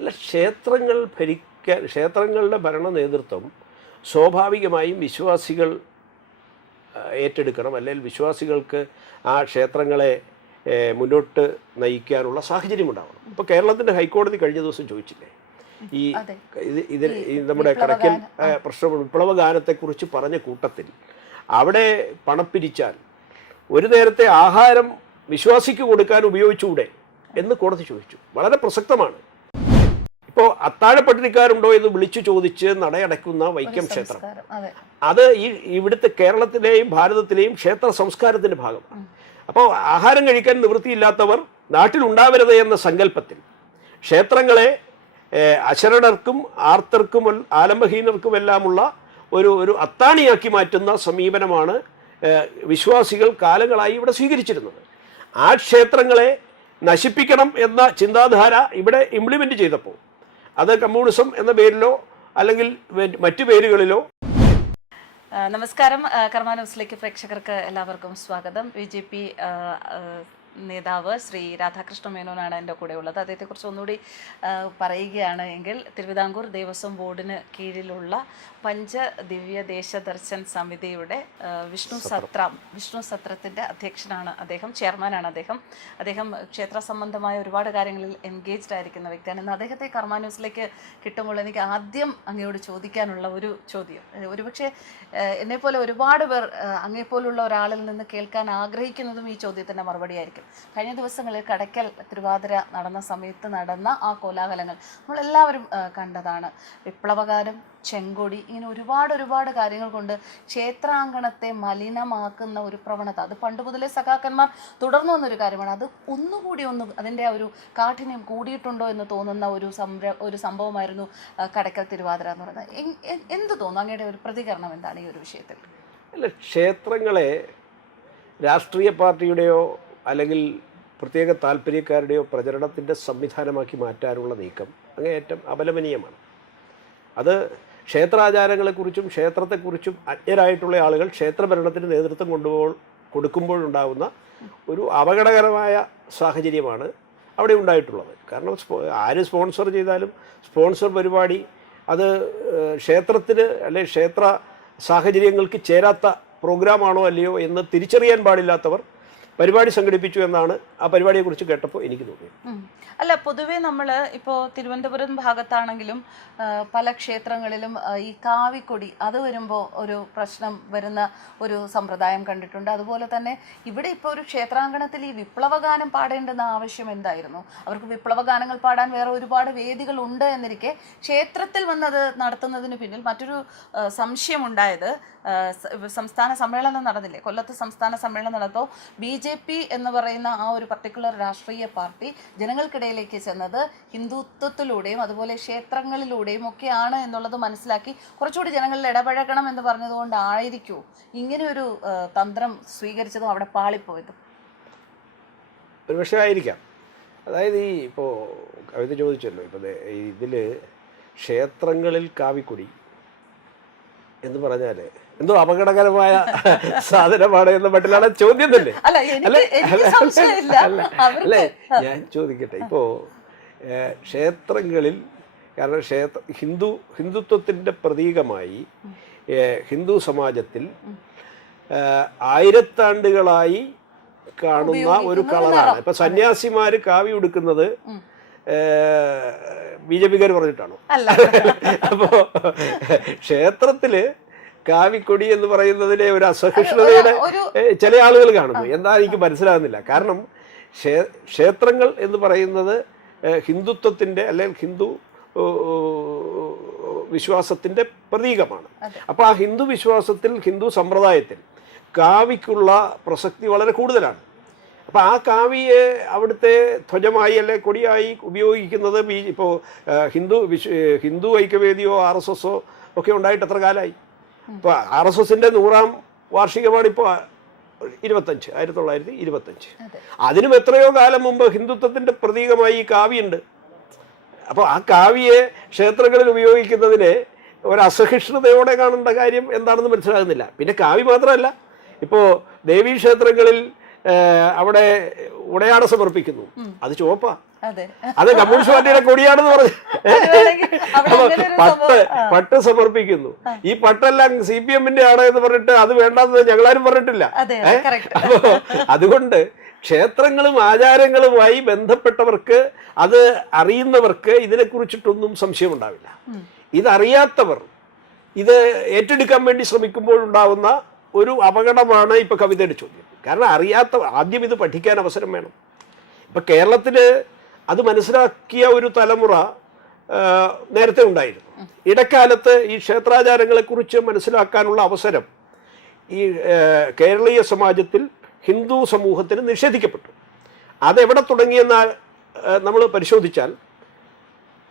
അല്ല ക്ഷേത്രങ്ങൾ ഭരിക്കാൻ ക്ഷേത്രങ്ങളുടെ ഭരണ നേതൃത്വം സ്വാഭാവികമായും വിശ്വാസികൾ ഏറ്റെടുക്കണം. അല്ലെങ്കിൽ വിശ്വാസികൾക്ക് ആ ക്ഷേത്രങ്ങളെ മുന്നോട്ട് നയിക്കാനുള്ള സാഹചര്യം ഉണ്ടാവണം. ഇപ്പോൾ കേരളത്തിന്റെ ഹൈക്കോടതി കഴിഞ്ഞ ദിവസം ചോദിച്ചില്ലേ? ഈ. ഇത് നമ്മുടെ കടക്കൽ പ്രശ്നം വിപ്ലവ ഗാനത്തെക്കുറിച്ച് പറഞ്ഞ കൂട്ടത്തിൽ അവിടെ പണം പിരിച്ചാൽ ഒരു നേരത്തെ ആഹാരം വിശ്വാസിക്ക് കൊടുക്കാൻ ഉപയോഗിച്ചുകൂടെ എന്ന് കോടതി ചോദിച്ചു. വളരെ പ്രസക്തമാണ്. ഇപ്പോൾ അത്താഴ പട്ടിണിക്കാരുണ്ടോ എന്ന് വിളിച്ചു ചോദിച്ച് നടയടക്കുന്ന വൈക്കം ക്ഷേത്രം. അതെ. ഈ ഇവിടുത്തെ കേരളത്തിലെയും ഭാരതത്തിലെയും ക്ഷേത്ര സംസ്കാരത്തിന്റെ ഭാഗമാണ്. അപ്പോൾ ആഹാരം കഴിക്കാൻ നിവൃത്തിയില്ലാത്തവർ നാട്ടിലുണ്ടാവരുത് എന്ന സങ്കല്പത്തിൽ ക്ഷേത്രങ്ങളെ അശരണർക്കും ആർത്തർക്കും ആലംബഹീനർക്കുമെല്ലാമുള്ള ഒരു ഒരു അത്താണിയാക്കി മാറ്റുന്ന സമീപനമാണ് വിശ്വാസികൾ കാലങ്ങളായി ഇവിടെ സ്വീകരിച്ചിരുന്നത്. ആ ക്ഷേത്രങ്ങളെ നശിപ്പിക്കണം എന്ന ചിന്താധാര ഇവിടെ ഇംപ്ലിമെന്റ് ചെയ്തപ്പോൾ അത് കമ്മ്യൂണിസം എന്ന പേരിലോ അല്ലെങ്കിൽ മറ്റു പേരുകളിലോ? നമസ്കാരം. കർമാനോസിലേക്ക് പ്രേക്ഷകർക്ക് എല്ലാവർക്കും സ്വാഗതം. ബി ജെ പി നേതാവ് ശ്രീ രാധാകൃഷ്ണ മേനോനാണ് എന്റെ കൂടെ ഉള്ളത്. അദ്ദേഹത്തെക്കുറിച്ച് ഒന്നുകൂടി പറയുകയാണ് എങ്കിൽ തിരുവിതാംകൂർ ദേവസ്വം ബോർഡിന് കീഴിലുള്ള പഞ്ച ദിവ്യ ദേശ ദർശൻ സമിതിയുടെ വിഷ്ണു സത്രം. വിഷ്ണു സത്രത്തിന്റെ അധ്യക്ഷനാണ് അദ്ദേഹം ചെയർമാനാണ് അദ്ദേഹം. അദ്ദേഹം ക്ഷേത്ര സംബന്ധമായ ഒരുപാട് കാര്യങ്ങളിൽ എൻഗേജ്ഡ് ആയിരിക്കുന്ന വ്യക്തിയാണ്. ഇന്ന് അദ്ദേഹത്തെ കർമ്മ ന്യൂസിലേക്ക് കിട്ടുമ്പോൾ എനിക്ക് ആദ്യം അങ്ങയോട് ചോദിക്കാനുള്ള ഒരു ചോദ്യം. ഒരുപക്ഷെ എന്നെപ്പോലെ ഒരുപാട് പേർ അങ്ങെപ്പോലുള്ള അങ്ങേപ്പോലുള്ള ഒരാളിൽ നിന്ന് കേൾക്കാൻ ആഗ്രഹിക്കുന്നതും ഈ ചോദ്യത്തിന്റെ മറുപടി ആയിരിക്കും കഴിഞ്ഞ ദിവസങ്ങളിൽ കടയ്ക്കൽ തിരുവാതിര നടന്ന സമയത്ത് നടന്ന ആ കോലാഹലങ്ങൾ നമ്മൾ എല്ലാവരും കണ്ടതാണ്. വിപ്ലവകാരം ചെങ്കൊടി ഇങ്ങനെ ഒരുപാട് ഒരുപാട് കാര്യങ്ങൾ കൊണ്ട് ക്ഷേത്രാങ്കണത്തെ മലിനമാക്കുന്ന ഒരു പ്രവണത. അത് പണ്ട് മുതലേ സഖാക്കന്മാർ തുടർന്നു വന്നൊരു കാര്യമാണ്. അത് ഒന്നുകൂടി ഒന്ന് അതിന്റെ ആ ഒരു കാഠിന്യം കൂടിയിട്ടുണ്ടോ എന്ന് തോന്നുന്ന ഒരു സംര ഒരു സംഭവമായിരുന്നു കടയ്ക്കൽ തിരുവാതിര എന്ന് പറയുന്നത്. എന്ത് തോന്നുന്നു? അങ്ങയുടെ ഒരു പ്രതികരണം എന്താണ് ഈ ഒരു വിഷയത്തിൽ? അല്ല ക്ഷേത്രങ്ങളെ രാഷ്ട്രീയ പാർട്ടിയുടെയോ അല്ലെങ്കിൽ പ്രത്യേക താല്പര്യക്കാരുടെയോ പ്രചരണത്തിന്റെ സംവിധാനമാക്കി മാറ്റാനുള്ള നീക്കം അങ്ങേയറ്റം അപലപനീയമാണ്. അത് ക്ഷേത്രാചാരങ്ങളെക്കുറിച്ചും ക്ഷേത്രത്തെക്കുറിച്ചും അജ്ഞരായിട്ടുള്ള ആളുകൾ ക്ഷേത്രഭരണത്തിന് നേതൃത്വം കൊണ്ടുപോ കൊടുക്കുമ്പോഴുണ്ടാകുന്ന ഒരു അപകടകരമായ സാഹചര്യമാണ് അവിടെ ഉണ്ടായിട്ടുള്ളത്. കാരണം ആര് സ്പോൺസർ ചെയ്താലും സ്പോൺസർ പരിപാടി അത് ക്ഷേത്രത്തിന് അല്ലെ ക്ഷേത്ര സാഹചര്യങ്ങൾക്ക് ചേരാത്ത പ്രോഗ്രാമാണോ അല്ലയോ എന്ന് തിരിച്ചറിയാൻ പാടില്ലാത്തവർ പരിപാടി സംഘടിപ്പിച്ചു എന്നാണ് ആ പരിപാടിയെക്കുറിച്ച് കേട്ടപ്പോൾ എനിക്ക് തോന്നിയത്. അല്ല പൊതുവേ നമ്മൾ ഇപ്പോൾ തിരുവനന്തപുരം ഭാഗത്താണെങ്കിലും പല ക്ഷേത്രങ്ങളിലും ഈ കാവിക്കൊടി അത് വരുമ്പോൾ ഒരു പ്രശ്നം വരുന്ന ഒരു സമ്പ്രദായം കണ്ടിട്ടുണ്ട്. അതുപോലെ തന്നെ ഇവിടെ ഇപ്പോൾ ഒരു ക്ഷേത്രാങ്കണത്തിൽ ഈ വിപ്ലവഗാനം പാടേണ്ടെന്ന ആവശ്യം എന്തായിരുന്നു? അവർക്ക് വിപ്ലവഗാനങ്ങൾ പാടാൻ വേറെ ഒരുപാട് വേദികൾ ഉണ്ട് എന്നിരിക്കെ ക്ഷേത്രത്തിൽ വന്നത് നടത്തുന്നതിന് പിന്നിൽ മറ്റൊരു സംശയം സംശയമുണ്ടായത് സംസ്ഥാന സമ്മേളനം നടന്നില്ലേ? കൊല്ലത്ത് സംസ്ഥാന സമ്മേളനം നടത്തോ ബി ജെ പി എന്ന് പറയുന്ന ആ ഒരു പർട്ടിക്കുലർ രാഷ്ട്രീയ പാർട്ടി ജനങ്ങൾക്കിടയിലേക്ക് ചെന്നത് ഹിന്ദുത്വത്തിലൂടെയും അതുപോലെ ക്ഷേത്രങ്ങളിലൂടെയും ഒക്കെയാണ് എന്നുള്ളത് മനസ്സിലാക്കി കുറച്ചുകൂടി ജനങ്ങളിൽ ഇടപഴകണം എന്ന് പറഞ്ഞതുകൊണ്ടായിരിക്കുമോ ഇങ്ങനെ ഒരു തന്ത്രം സ്വീകരിച്ചതും അവിടെ പാളിപ്പോയതും. ഒരുപക്ഷെ ആയിരിക്കാം. അതായത് ഈ ഇപ്പോൾ കവിത ചോദിച്ചല്ലോ ഇപ്പോൾ ഇതിൽ ക്ഷേത്രങ്ങളിൽ കാവിക്കൊടി എന്ന് പറഞ്ഞാൽ എന്തോ അപകടകരമായ സാധനമാണ് എന്ന മട്ടിലാണ് ചോദ്യം തന്നെ. അല്ല ഞാൻ ചോദിക്കട്ടെ. ഇപ്പോ ക്ഷേത്രങ്ങളിൽ കാരണം ക്ഷേത്ര ഹിന്ദു ഹിന്ദുത്വത്തിന്റെ പ്രതീകമായി ഹിന്ദു സമാജത്തിൽ ആയിരത്താണ്ടുകളായി കാണുന്ന ഒരു കളറാണ്. ഇപ്പൊ സന്യാസിമാര് കാവി ഉടുക്കുന്നത് ബി ജെ പിക്കാർ പറഞ്ഞിട്ടാണോ? അല്ല. അപ്പോ ക്ഷേത്രത്തിൽ കാവിക്കൊടി എന്ന് പറയുന്നതിലെ ഒരു അസഹിഷ്ണുതയുടെ ചില ആളുകൾ കാണുന്നു. എന്താ എനിക്ക് മനസ്സിലാകുന്നില്ല. കാരണം ക്ഷേത്രങ്ങൾ എന്ന് പറയുന്നത് ഹിന്ദുത്വത്തിന്റെ ഹിന്ദുത്വത്തിന്റെ അല്ലെങ്കിൽ ഹിന്ദു വിശ്വാസത്തിന്റെ പ്രതീകമാണ്. അപ്പോൾ ആ ഹിന്ദു വിശ്വാസത്തിൽ ഹിന്ദു സമ്പ്രദായത്തിൽ കാവിക്കുള്ള പ്രസക്തി വളരെ കൂടുതലാണ്. അപ്പോൾ ആ കാവിയെ അവിടുത്തെ ധ്വജമായി അല്ലെ കൊടിയായി ഉപയോഗിക്കുന്നത് ബി ഇപ്പോൾ ഹിന്ദു വിശ്വ ഹിന്ദു ഐക്യവേദിയോ ആർ എസ് എസോ ഒക്കെ ഉണ്ടായിട്ട് എത്ര കാലമായി? ഇപ്പോൾ ആർ എസ് എസിന്റെ നൂറാം വാർഷികമാണ് ഇപ്പോൾ ഇരുപത്തഞ്ച് ആയിരത്തി തൊള്ളായിരത്തി ഇരുപത്തഞ്ച്. അതിനും എത്രയോ കാലം മുമ്പ് ഹിന്ദുത്വത്തിന്റെ പ്രതീകമായി ഈ കാവിയുണ്ട് അപ്പോൾ ആ കാവിയെ ക്ഷേത്രങ്ങളിൽ ഉപയോഗിക്കുന്നതിനെ ഒരു അസഹിഷ്ണുതയോടെ കാണേണ്ട കാര്യം എന്താണെന്ന് മനസ്സിലാകുന്നില്ല. പിന്നെ കാവി മാത്രമല്ല ഇപ്പോൾ ദേവീക്ഷേത്രങ്ങളിൽ അവിടെ ഉടയാട സമർപ്പിക്കുന്നു. അത് ചുവപ്പാ. അതെ. കമ്മ്യൂണിസ്റ്റ് പാർട്ടിയുടെ കൊടിയാണെന്ന് പറഞ്ഞു. പട്ട് പട്ട് സമർപ്പിക്കുന്നു. ഈ പട്ടെല്ലാം സി പി എമ്മിന്റെ ആണ് എന്ന് പറഞ്ഞിട്ട് അത് വേണ്ടാന്ന് ഞങ്ങളാരും പറഞ്ഞിട്ടില്ല? അപ്പോ അതുകൊണ്ട് ക്ഷേത്രങ്ങളും ആചാരങ്ങളുമായി ബന്ധപ്പെട്ടവർക്ക് അത് അറിയുന്നവർക്ക് ഇതിനെക്കുറിച്ചിട്ടൊന്നും സംശയമുണ്ടാവില്ല. ഇതറിയാത്തവർ ഇത് ഏറ്റെടുക്കാൻ വേണ്ടി ശ്രമിക്കുമ്പോഴുണ്ടാവുന്ന ഒരു അപകടമാണ് ഇപ്പൊ കവിതയുടെ ചോദ്യം. കാരണം അറിയാത്ത ആദ്യം ഇത് പഠിക്കാൻ അവസരം വേണം. ഇപ്പൊ കേരളത്തിൽ അത് മനസ്സിലാക്കിയ ഒരു തലമുറ നേരത്തെ ഉണ്ടായിരുന്നു. ഇടക്കാലത്ത് ഈ ക്ഷേത്രാചാരങ്ങളെക്കുറിച്ച് മനസ്സിലാക്കാനുള്ള അവസരം ഈ കേരളീയ സമാജത്തിൽ ഹിന്ദു സമൂഹത്തിന് നിഷേധിക്കപ്പെട്ടു. അതെവിടെ തുടങ്ങിയെന്നാൽ നമ്മൾ പരിശോധിച്ചാൽ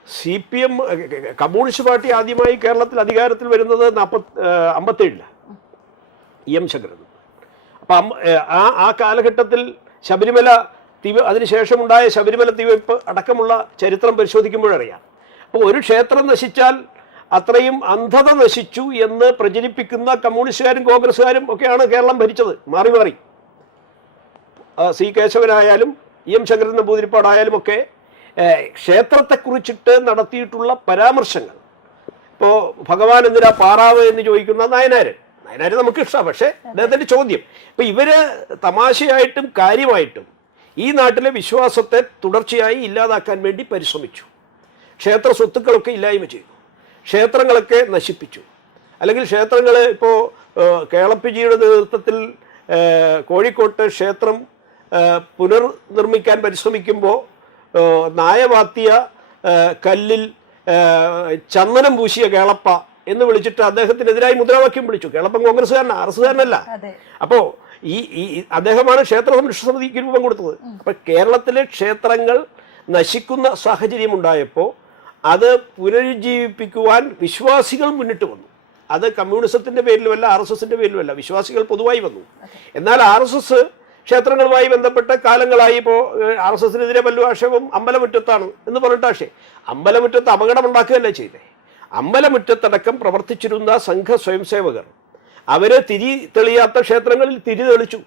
C P M communist party ആദ്യമായി കേരളത്തിൽ അധികാരത്തിൽ വരുന്നത് നാൽപ്പത്തി അമ്പത്തേഴിലാണ്. എം ശങ്കരൻ. അപ്പം ആ ആ കാലഘട്ടത്തിൽ ശബരിമല തീവ അതിനുശേഷമുണ്ടായ ശബരിമല തീവെപ്പ് അടക്കമുള്ള ചരിത്രം പരിശോധിക്കുമ്പോഴറിയാം. അപ്പോൾ ഒരു ക്ഷേത്രം നശിച്ചാൽ അത്രയും അന്ധത നശിച്ചു എന്ന് പ്രചരിപ്പിക്കുന്ന കമ്മ്യൂണിസ്റ്റുകാരും കോൺഗ്രസ്സുകാരും ഒക്കെയാണ് കേരളം ഭരിച്ചത്. മാറി മാറി. സി കേശവനായാലും എം ശങ്കരൻ നമ്പൂതിരിപ്പാടായാലും ഒക്കെ ക്ഷേത്രത്തെ ക്ഷേത്രത്തെക്കുറിച്ചിട്ട് നടത്തിയിട്ടുള്ള പരാമർശങ്ങൾ. ഇപ്പോൾ ഭഗവാൻ എന്തിനാ പാറാവ് എന്ന് ചോദിക്കുന്ന നായനാര്? നായനാര് നമുക്ക് ഇഷ്ടമാണ് പക്ഷേ അദ്ദേഹത്തിന്റെ ചോദ്യം ഇപ്പം ഇവർ തമാശയായിട്ടും കാര്യമായിട്ടും ഈ നാട്ടിലെ വിശ്വാസത്തെ തുടർച്ചയായി ഇല്ലാതാക്കാൻ വേണ്ടി പരിശ്രമിച്ചു. ക്ഷേത്ര സ്വത്തുക്കളൊക്കെ ഇല്ലായ്മ ചെയ്തു. ക്ഷേത്രങ്ങളൊക്കെ നശിപ്പിച്ചു. അല്ലെങ്കിൽ ക്ഷേത്രങ്ങൾ ഇപ്പോൾ കേളപ്പിജിയുടെ നേതൃത്വത്തിൽ കോഴിക്കോട്ട് ക്ഷേത്രം പുനർ പുനർനിർമ്മിക്കാൻ പരിശ്രമിക്കുമ്പോൾ നായവാത്തിയ കല്ലിൽ ചന്ദനം പൂശിയ കേളപ്പ എന്ന് വിളിച്ചിട്ട് അദ്ദേഹത്തിനെതിരായി മുദ്രാവാക്യം വിളിച്ചു. കേളപ്പം കോൺഗ്രസ്സുകാരൻ ആർ എസ് കാരനല്ല അപ്പോ അപ്പോൾ ഈ ഈ ഈ- അദ്ദേഹമാണ് ക്ഷേത്ര സംരക്ഷണ സമിതിക്ക് രൂപം കൊടുത്തത്. അപ്പൊ കേരളത്തിലെ ക്ഷേത്രങ്ങൾ നശിക്കുന്ന സാഹചര്യം ഉണ്ടായപ്പോൾ അത് പുനരുജ്ജീവിപ്പിക്കുവാൻ വിശ്വാസികൾ മുന്നിട്ട് വന്നു. അത് കമ്മ്യൂണിസത്തിന്റെ പേരിലുമല്ല ആർ എസ് എസിന്റെ പേരിലുമല്ല വിശ്വാസികൾ പൊതുവായി വന്നു. എന്നാൽ ആർ എസ് എസ് ക്ഷേത്രങ്ങളുമായി ബന്ധപ്പെട്ട കാലങ്ങളായി ഇപ്പോൾ ആർ എസ് എസിനെതിരെ വല്ലു ആക്ഷേപം അമ്പലമുറ്റത്താണ് എന്ന് പറഞ്ഞിട്ട് ആക്ഷേപം. അമ്പലമുറ്റത്ത് അപകടമുണ്ടാക്കുകയല്ലേ ചെയ്തേ? അമ്പലമുറ്റത്തടക്കം പ്രവർത്തിച്ചിരുന്ന സംഘ സ്വയംസേവകർ അവർ തിരി തെളിയാത്ത ക്ഷേത്രങ്ങളിൽ തിരി തെളിച്ചു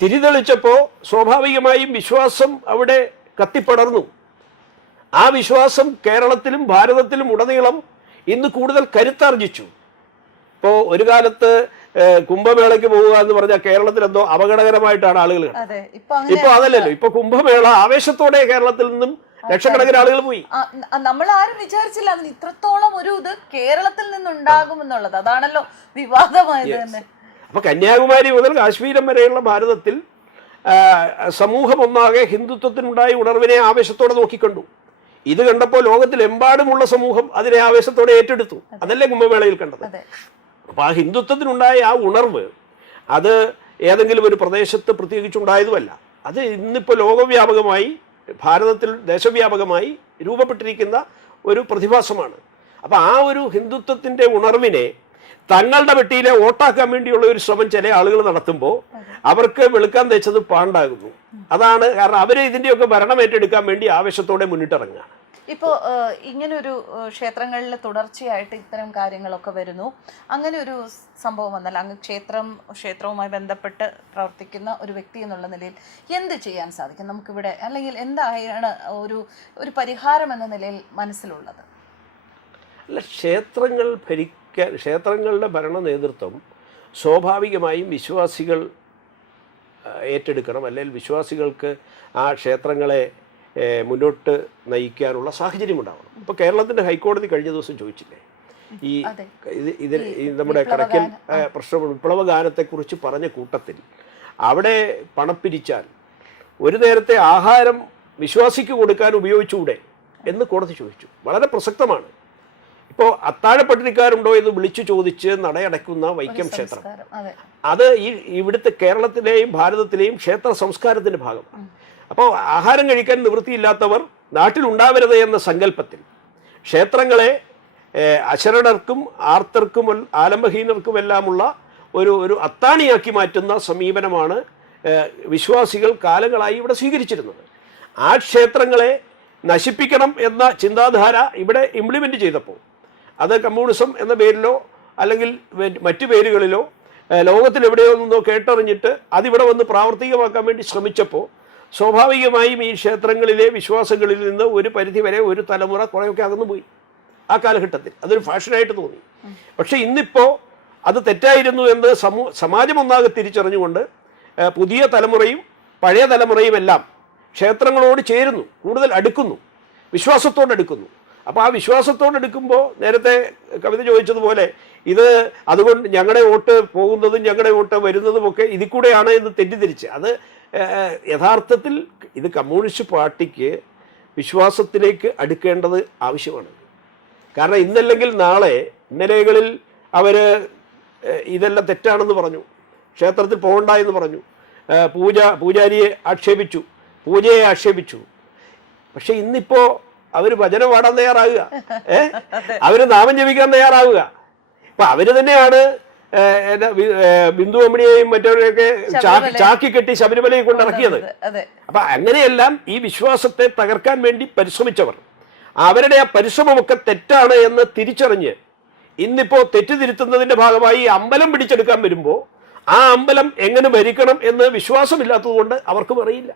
തിരി തെളിച്ചപ്പോൾ സ്വാഭാവികമായും വിശ്വാസം അവിടെ കത്തിപ്പടർന്നു. ആ വിശ്വാസം കേരളത്തിലും ഭാരതത്തിലും ഉടനീളം ഇന്ന് കൂടുതൽ കരുത്താർജിച്ചു. ഇപ്പോൾ ഒരു കാലത്ത് കുംഭമേളയ്ക്ക് പോവുക എന്ന് പറഞ്ഞാൽ കേരളത്തിൽ എന്തോ അപകടകരമായിട്ടാണ് ആളുകൾ ഇപ്പൊ അതല്ലല്ലോ ഇപ്പൊ കുംഭമേള ആവേശത്തോടെ കേരളത്തിൽ നിന്നും ലക്ഷക്കണക്കിന് ആളുകൾ പോയി. നമ്മൾ ആരും വിചാരിച്ചില്ല. അതിന് ഇത്രത്തോളം ഒരു ഇത് കേരളത്തിൽ നിന്നുണ്ടാകും എന്നുള്ളത്. അതാണല്ലോ വിവാദമായത് തന്നെ. അപ്പൊ കന്യാകുമാരി മുതൽ കാശ്മീരം വരെയുള്ള ഭാരതത്തിൽ സമൂഹം ഒന്നാകെ ഹിന്ദുത്വത്തിനുണ്ടായ ഉണർവിനെ ആവേശത്തോടെ നോക്കിക്കണ്ടു. ഇത് കണ്ടപ്പോൾ ലോകത്തിലെമ്പാടുമുള്ള സമൂഹം അതിനെ ആവേശത്തോടെ ഏറ്റെടുത്തു. അതല്ലേ കുംഭമേളയിൽ കണ്ടത്. അപ്പൊ ആ ഹിന്ദുത്വത്തിനുണ്ടായ ആ ഉണർവ് അത് ഏതെങ്കിലും ഒരു പ്രദേശത്ത് പ്രത്യേകിച്ചുണ്ടായതുമല്ല. അത് ഇന്നിപ്പോൾ ലോകവ്യാപകമായി ഭാരതത്തിൽ ദേശവ്യാപകമായി രൂപപ്പെട്ടിരിക്കുന്ന ഒരു പ്രതിഭാസമാണ്. അപ്പോൾ ആ ഒരു ഹിന്ദുത്വത്തിന്റെ ഉണർവിനെ തങ്ങളുടെ വെട്ടിയിലെ വോട്ടാക്കാൻ വേണ്ടിയുള്ള ഒരു ശ്രമം ചില ആളുകൾ നടത്തുമ്പോൾ അവർക്ക് വെളുക്കാൻ തേച്ചത് പാണ്ടാകുന്നു. അതാണ് കാരണം അവർ ഇതിന്റെയൊക്കെ ഭരണം ഏറ്റെടുക്കാൻ വേണ്ടി ആവേശത്തോടെ മുന്നിട്ടിറങ്ങുകയാണ് ഇപ്പോ ഏഹ്, ഇങ്ങനൊരു ക്ഷേത്രങ്ങളിൽ തുടർച്ചയായിട്ട് ഇത്തരം കാര്യങ്ങളൊക്കെ വരുന്നു. അങ്ങനെ ഒരു സംഭവം വന്നാൽ അങ്ങ് ക്ഷേത്രം ക്ഷേത്രവുമായി ബന്ധപ്പെട്ട് പ്രവർത്തിക്കുന്ന ഒരു വ്യക്തി എന്നുള്ള നിലയിൽ എന്ത് ചെയ്യാൻ സാധിക്കും? നമുക്കിവിടെ അല്ലെങ്കിൽ എന്താണ് ഒരു ഒരു പരിഹാരം എന്ന നിലയിൽ മനസ്സിലുള്ളത്? അല്ല ക്ഷേത്രങ്ങൾ ഭരിക്കാൻ ക്ഷേത്രങ്ങളുടെ ഭരണ നേതൃത്വം സ്വാഭാവികമായും വിശ്വാസികൾ ഏറ്റെടുക്കണം. അല്ലെങ്കിൽ വിശ്വാസികൾക്ക് ആ ക്ഷേത്രങ്ങളെ മുന്നോട്ട് നയിക്കാനുള്ള സാഹചര്യം ഉണ്ടാവണം. ഇപ്പോൾ കേരളത്തിന്റെ ഹൈക്കോടതി കഴിഞ്ഞ ദിവസം ചോദിച്ചില്ലേ? ഈ. ഇത് നമ്മുടെ കടക്കൽ പ്രശ്നം വിപ്ലവ ഗാനത്തെക്കുറിച്ച് പറഞ്ഞ കൂട്ടത്തിൽ അവിടെ പണം പിരിച്ചാൽ ഒരു നേരത്തെ ആഹാരം വിശ്വാസിക്ക് കൊടുക്കാൻ ഉപയോഗിച്ചുകൂടെ എന്ന് കോടതി ചോദിച്ചു. വളരെ പ്രസക്തമാണ്. ഇപ്പോൾ അത്താഴപ്പട്ടിണിക്കാരുണ്ടോ എന്ന് വിളിച്ചു ചോദിച്ച് നടയടക്കുന്ന വൈക്കം ക്ഷേത്രം. അതെ. അത് ഈ ഇവിടുത്തെ കേരളത്തിലെയും ഭാരതത്തിലെയും ക്ഷേത്ര സംസ്കാരത്തിന്റെ ഭാഗമാണ്. അപ്പോൾ ആഹാരം കഴിക്കാൻ നിവൃത്തിയില്ലാത്തവർ നാട്ടിലുണ്ടാവരുത് എന്ന സങ്കല്പത്തിൽ ക്ഷേത്രങ്ങളെ അശരണർക്കും ആർത്തർക്കും ആലംബഹീനർക്കുമെല്ലാമുള്ള ഒരു ഒരു അത്താണിയാക്കി മാറ്റുന്ന സമീപനമാണ് വിശ്വാസികൾ കാലങ്ങളായി ഇവിടെ സ്വീകരിച്ചിരുന്നത്. ആ ക്ഷേത്രങ്ങളെ നശിപ്പിക്കണം എന്ന ചിന്താധാര ഇവിടെ ഇംപ്ലിമെന്റ് ചെയ്തപ്പോൾ അത് കമ്മ്യൂണിസം എന്ന പേരിലോ അല്ലെങ്കിൽ മറ്റു പേരുകളിലോ ലോകത്തിലെവിടെയോ നിന്നോ കേട്ടറിഞ്ഞിട്ട് അതിവിടെ വന്ന് പ്രാവർത്തികമാക്കാൻ വേണ്ടി ശ്രമിച്ചപ്പോൾ സ്വാഭാവികമായും ഈ ക്ഷേത്രങ്ങളിലെ വിശ്വാസങ്ങളിൽ നിന്ന് ഒരു പരിധി വരെ ഒരു തലമുറ കുറേയൊക്കെ അകന്നു പോയി. ആ കാലഘട്ടത്തിൽ അതൊരു ഫാഷനായിട്ട് തോന്നി. പക്ഷേ ഇന്നിപ്പോൾ അത് തെറ്റായിരുന്നു എന്ന് സമൂ സമാജം ഒന്നാകെ തിരിച്ചറിഞ്ഞുകൊണ്ട് പുതിയ തലമുറയും പഴയ തലമുറയും എല്ലാം ക്ഷേത്രങ്ങളോട് ചേരുന്നു കൂടുതൽ അടുക്കുന്നു വിശ്വാസത്തോട് അടുക്കുന്നു. അപ്പോൾ ആ വിശ്വാസത്തോട് എടുക്കുമ്പോൾ നേരത്തെ കവിത ചോദിച്ചതുപോലെ ഇത് അതുകൊണ്ട് ഞങ്ങളുടെ വോട്ട് പോകുന്നതും ഞങ്ങളുടെ വോട്ട് വരുന്നതും ഒക്കെ ഇതിൽ കൂടെയാണ് എന്ന് തെറ്റിദ്ധരിച്ച്. അത് യഥാർത്ഥത്തിൽ ഇത് കമ്മ്യൂണിസ്റ്റ് പാർട്ടിക്ക് വിശ്വാസത്തിലേക്ക് അടുക്കേണ്ടത് ആവശ്യമാണ്. കാരണം ഇന്നല്ലെങ്കിൽ നാളെ ഇന്നലെകളിൽ അവർ ഇതെല്ലാം തെറ്റാണെന്ന് പറഞ്ഞു. ക്ഷേത്രത്തിൽ പോകണ്ട എന്ന് പറഞ്ഞു. പൂജ പൂജാരിയെ ആക്ഷേപിച്ചു. പൂജയെ ആക്ഷേപിച്ചു. പക്ഷെ ഇന്നിപ്പോൾ അവർ ഭജന പാടാൻ തയ്യാറാകുക ഏ? അവർ നാമം ജപിക്കാൻ തയ്യാറാവുക. അപ്പം അവർ തന്നെയാണ് ഏഹ്, ഏഹ്, ബിന്ദു അമ്മിണിയെയും മറ്റവരെയൊക്കെ ചാക്കി കെട്ടി ശബരിമലയിൽ കൊണ്ടിറക്കിയത്. അപ്പൊ അങ്ങനെയെല്ലാം ഈ വിശ്വാസത്തെ തകർക്കാൻ വേണ്ടി പരിശ്രമിച്ചവർ. അവരുടെ ആ പരിശ്രമമൊക്കെ തെറ്റാണ് എന്ന് തിരിച്ചറിഞ്ഞ് ഇന്നിപ്പോ തെറ്റുതിരുത്തുന്നതിന്റെ ഭാഗമായി അമ്പലം പിടിച്ചെടുക്കാൻ വരുമ്പോൾ ആ അമ്പലം എങ്ങനെ ഭരിക്കണം എന്ന് വിശ്വാസമില്ലാത്തതുകൊണ്ട് അവർക്കും അറിയില്ല.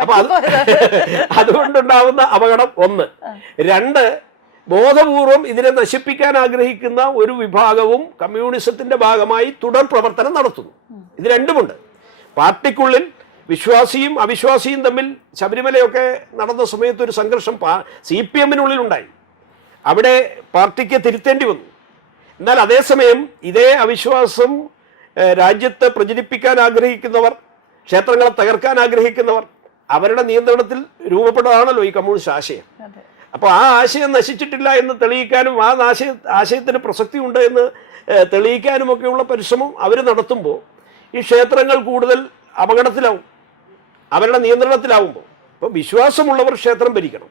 അപ്പൊ അത് അതുകൊണ്ടുണ്ടാവുന്ന അപകടം ഒന്ന്. രണ്ട് ബോധപൂർവം ഇതിനെ നശിപ്പിക്കാൻ ആഗ്രഹിക്കുന്ന ഒരു വിഭാഗവും കമ്മ്യൂണിസത്തിന്റെ ഭാഗമായി തുടർ പ്രവർത്തനം നടത്തുന്നു. ഇത് രണ്ടുമുണ്ട്. പാർട്ടിക്കുള്ളിൽ വിശ്വാസിയും അവിശ്വാസിയും തമ്മിൽ ശബരിമലയൊക്കെ നടന്ന സമയത്ത് ഒരു സംഘർഷം സി പി എമ്മിനുള്ളിൽ ഉണ്ടായി. അവിടെ പാർട്ടിക്ക് തിരുത്തേണ്ടി വന്നു. എന്നാൽ അതേസമയം ഇതേ അവിശ്വാസം രാജ്യത്ത് പ്രചരിപ്പിക്കാൻ ആഗ്രഹിക്കുന്നവർ ക്ഷേത്രങ്ങളെ തകർക്കാൻ ആഗ്രഹിക്കുന്നവർ അവരുടെ നിയന്ത്രണത്തിൽ രൂപപ്പെട്ടതാണല്ലോ ഈ കമ്മ്യൂണിസ്റ്റ് ആശയം. അപ്പോൾ ആ ആശയം നശിച്ചിട്ടില്ല എന്ന് തെളിയിക്കാനും ആ ആശയ ആശയത്തിന് പ്രസക്തി ഉണ്ട് എന്ന് തെളിയിക്കാനുമൊക്കെയുള്ള പരിശ്രമം അവർ നടത്തുമ്പോൾ ഈ ക്ഷേത്രങ്ങൾ കൂടുതൽ അപകടത്തിലാവും അവരുടെ നിയന്ത്രണത്തിലാവുമ്പോൾ അപ്പോൾ വിശ്വാസമുള്ളവർ ക്ഷേത്രം ഭരിക്കണം.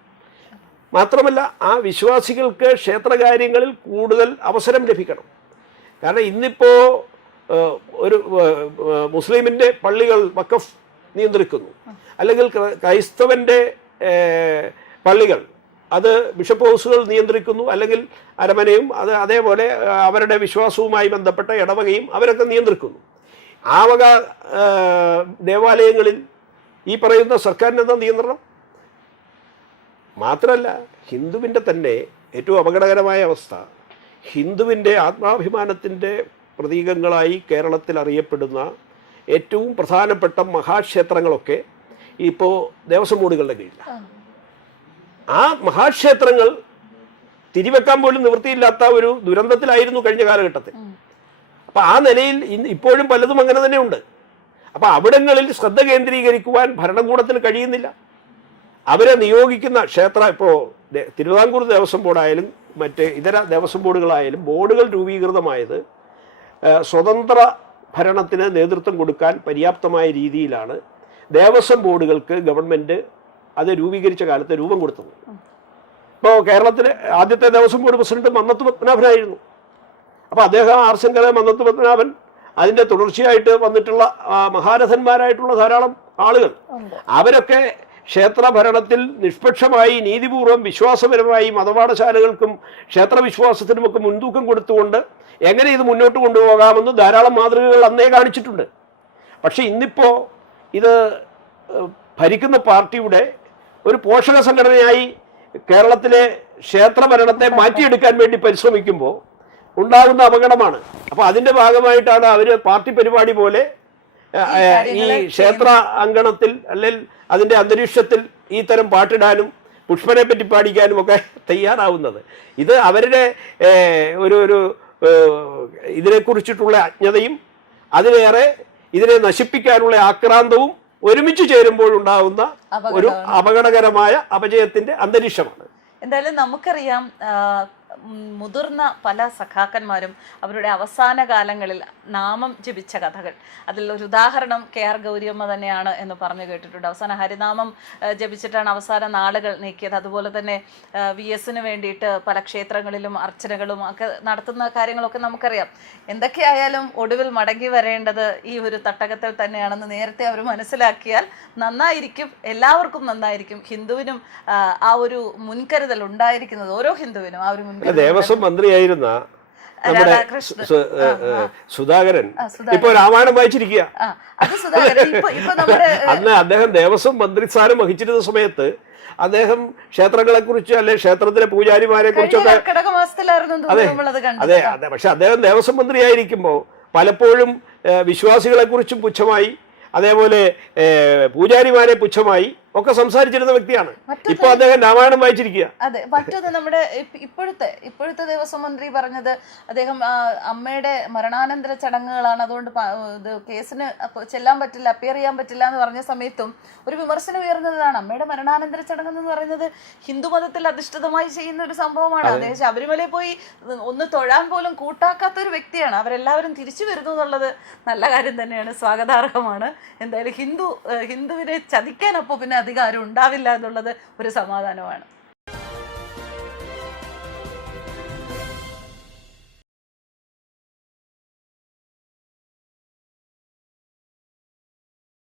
മാത്രമല്ല ആ വിശ്വാസികൾക്ക് ക്ഷേത്രകാര്യങ്ങളിൽ കൂടുതൽ അവസരം ലഭിക്കണം. കാരണം ഇന്നിപ്പോൾ ഒരു മുസ്ലിമിന്റെ പള്ളികൾ വക്കഫ് നിയന്ത്രിക്കുന്നു. അല്ലെങ്കിൽ ക്ര- ക്രൈസ്തവന്റെ പള്ളികൾ അത് ബിഷപ്പ് ഹൗസുകൾ നിയന്ത്രിക്കുന്നു അല്ലെങ്കിൽ അരമനയും അത് അതേപോലെ അവരുടെ വിശ്വാസവുമായി ബന്ധപ്പെട്ട ഇടവകയും അവരൊക്കെ നിയന്ത്രിക്കുന്നു. ആ വക ദേവാലയങ്ങളിൽ ഈ പറയുന്ന സർക്കാരിന് എന്താ നിയന്ത്രണം? മാത്രമല്ല ഹിന്ദുവിന്റെ തന്നെ ഏറ്റവും അപകടകരമായ അവസ്ഥ ഹിന്ദുവിന്റെ ആത്മാഭിമാനത്തിന്റെ പ്രതീകങ്ങളായി കേരളത്തിൽ അറിയപ്പെടുന്ന ഏറ്റവും പ്രധാനപ്പെട്ട മഹാക്ഷേത്രങ്ങളൊക്കെ ഇപ്പോൾ ദേവസ്വം ബോർഡുകളുടെ കീഴിലാണ്. ആ മഹാക്ഷേത്രങ്ങൾ തിരിവെക്കാൻ പോലും നിവൃത്തിയില്ലാത്ത ഒരു ദുരന്തത്തിലായിരുന്നു കഴിഞ്ഞ കാലഘട്ടത്തിൽ. അപ്പൊ ആ നിലയിൽ ഇന്ന് ഇപ്പോഴും പലതും അങ്ങനെ തന്നെ ഉണ്ട്. അപ്പൊ അവിടങ്ങളിൽ ശ്രദ്ധ കേന്ദ്രീകരിക്കുവാൻ ഭരണകൂടത്തിന് കഴിയുന്നില്ല. അവരെ നിയോഗിക്കുന്ന ക്ഷേത്ര ഇപ്പോൾ തിരുവിതാംകൂർ ദേവസ്വം ബോർഡായാലും മറ്റ് ഇതര ദേവസ്വം ബോർഡുകളായാലും ബോർഡുകൾ രൂപീകൃതമായത് സ്വതന്ത്ര ഭരണത്തിന് നേതൃത്വം കൊടുക്കാൻ പര്യാപ്തമായ രീതിയിലാണ് ദേവസ്വം ബോർഡുകൾക്ക് ഗവൺമെന്റ് അത് രൂപീകരിച്ച കാലത്ത് രൂപം കൊടുത്തത്. ഇപ്പോൾ കേരളത്തിലെ ആദ്യത്തെ ദേവസ്വം ബോർഡ് പ്രസിഡന്റ് മന്നത്ത് പത്മനാഭനായിരുന്നു. അപ്പോൾ അദ്ദേഹം ആർ ശങ്കര മന്നത്ത് പത്മനാഭൻ അതിന്റെ തുടർച്ചയായിട്ട് വന്നിട്ടുള്ള മഹാരഥന്മാരായിട്ടുള്ള ധാരാളം ആളുകൾ. അവരൊക്കെ ക്ഷേത്രഭരണത്തിൽ നിഷ്പക്ഷമായി നീതിപൂർവം വിശ്വാസപരമായി മതപാഠശാലകൾക്കും ക്ഷേത്രവിശ്വാസത്തിനുമൊക്കെ മുൻതൂക്കം കൊടുത്തുകൊണ്ട് എങ്ങനെ ഇത് മുന്നോട്ട് കൊണ്ടുപോകാമെന്ന് ധാരാളം മാതൃകകൾ അന്നേ കാണിച്ചിട്ടുണ്ട്. പക്ഷേ ഇന്നിപ്പോൾ ഇത് ഭരിക്കുന്ന പാർട്ടിയുടെ ഒരു പോഷക സംഘടനയായി കേരളത്തിലെ ക്ഷേത്ര ഭരണത്തെ മാറ്റിയെടുക്കാൻ വേണ്ടി പരിശ്രമിക്കുമ്പോൾ ഉണ്ടാകുന്ന അപകടമാണ്. അപ്പോൾ അതിന്റെ ഭാഗമായിട്ടാണ് അവർ പാർട്ടി പരിപാടി പോലെ ഈ ക്ഷേത്ര അങ്കണത്തിൽ അല്ലെങ്കിൽ അതിന്റെ അന്തരീക്ഷത്തിൽ ഈ തരം പാട്ടിടാനും പുഷ്പനെ പറ്റി പാടിക്കാനും ഒക്കെ തയ്യാറാവുന്നത്. ഇത് അവരുടെ ഒരു ഒരു ഇതിനെക്കുറിച്ചിട്ടുള്ള അജ്ഞതയും അതിലേറെ ഇതിനെ നശിപ്പിക്കാനുള്ള ആക്രാന്തവും ഒരുമിച്ച് ചേരുമ്പോൾ ഉണ്ടാവുന്ന ഒരു അപകടകരമായ അപജയത്തിന്റെ അന്തരീക്ഷമാണ്. എന്തായാലും നമുക്കറിയാം മുതിർന്ന പല സഖാക്കന്മാരും അവരുടെ അവസാന കാലങ്ങളിൽ നാമം ജപിച്ച കഥകൾ. അതിൽ ഒരു ഉദാഹരണം കെ ആർ ഗൗരിയമ്മ തന്നെയാണ് എന്ന് പറഞ്ഞു കേട്ടിട്ടുണ്ട്. അവസാന ഹരിനാമം ജപിച്ചിട്ടാണ് അവസാന നാളുകൾ നീക്കിയത്. അതുപോലെ തന്നെ വി എസിന് വേണ്ടിയിട്ട് പല ക്ഷേത്രങ്ങളിലും അർച്ചനകളും ഒക്കെ നടത്തുന്ന കാര്യങ്ങളൊക്കെ നമുക്കറിയാം. എന്തൊക്കെയായാലും ഒടുവിൽ മടങ്ങി വരേണ്ടത് ഈ ഒരു തട്ടകത്തിൽ തന്നെയാണെന്ന് നേരത്തെ അവർ മനസ്സിലാക്കിയാൽ നന്നായിരിക്കും. എല്ലാവർക്കും നന്നായിരിക്കും. ഹിന്ദുവിനും ആ, ഒരു മുൻകരുതൽ ഉണ്ടായിരിക്കുന്നത് ഓരോ ഹിന്ദുവിനും ആ ഒരു മുൻകരുതൽ ദേവസ്വം മന്ത്രിയായിരുന്ന നമ്മുടെ സുധാകരൻ. ഇപ്പൊ രാമായണം വായിച്ചിരിക്കുക. അത് അന്ന് അദ്ദേഹം ദേവസ്വം മന്ത്രിസ്ഥാനം വഹിച്ചിരുന്ന സമയത്ത് അദ്ദേഹം ക്ഷേത്രങ്ങളെ കുറിച്ച് അല്ലെ ക്ഷേത്രത്തിലെ പൂജാരിമാരെ കുറിച്ചൊക്കെ കണ്ടത്. അതെ അതെ. പക്ഷെ അദ്ദേഹം ദേവസ്വം മന്ത്രിയായിരിക്കുമ്പോൾ പലപ്പോഴും വിശ്വാസികളെ കുറിച്ചും പുച്ഛമായി അതേപോലെ പൂജാരിമാരെ പുച്ഛമായി ഒക്കെ സംസാരിച്ചിരുന്ന വ്യക്തിയാണ്. ഇപ്പൊ അദ്ദേഹം രാമായണം വായിച്ചിരിക്കുക. അതെ മറ്റൊന്ന് നമ്മുടെ ഇപ്പോഴത്തെ ഇപ്പോഴത്തെ ദേവസ്വം മന്ത്രി പറഞ്ഞത് അദ്ദേഹം അമ്മയുടെ മരണാനന്തര ചടങ്ങുകളാണ്. അതുകൊണ്ട് ഇത് കേസിന് ചെല്ലാൻ പറ്റില്ല അപ്പിയർ ചെയ്യാൻ പറ്റില്ല എന്ന് പറഞ്ഞ സമയത്തും ഒരു വിമർശനം ഉയർന്നതാണ്. അമ്മയുടെ മരണാനന്തര ചടങ്ങ് എന്ന് പറയുന്നത് ഹിന്ദു മതത്തിൽ അധിഷ്ഠിതമായി ചെയ്യുന്ന ഒരു സംഭവമാണ് അദ്ദേഹം ശബരിമലയിൽ പോയി ഒന്ന് തൊഴാൻ പോലും കൂട്ടാക്കാത്ത ഒരു വ്യക്തിയാണ്. അവരെല്ലാവരും തിരിച്ചു വരുന്നു എന്നുള്ളത് നല്ല കാര്യം തന്നെയാണ്. സ്വാഗതാർഹമാണ്. എന്തായാലും ഹിന്ദു ഹിന്ദുവിനെ ചതിക്കാൻ അപ്പോൾ പിന്നെ അധികാരം ഉണ്ടാവില്ല എന്നുള്ളത് ഒരു സമാധാനമാണ്.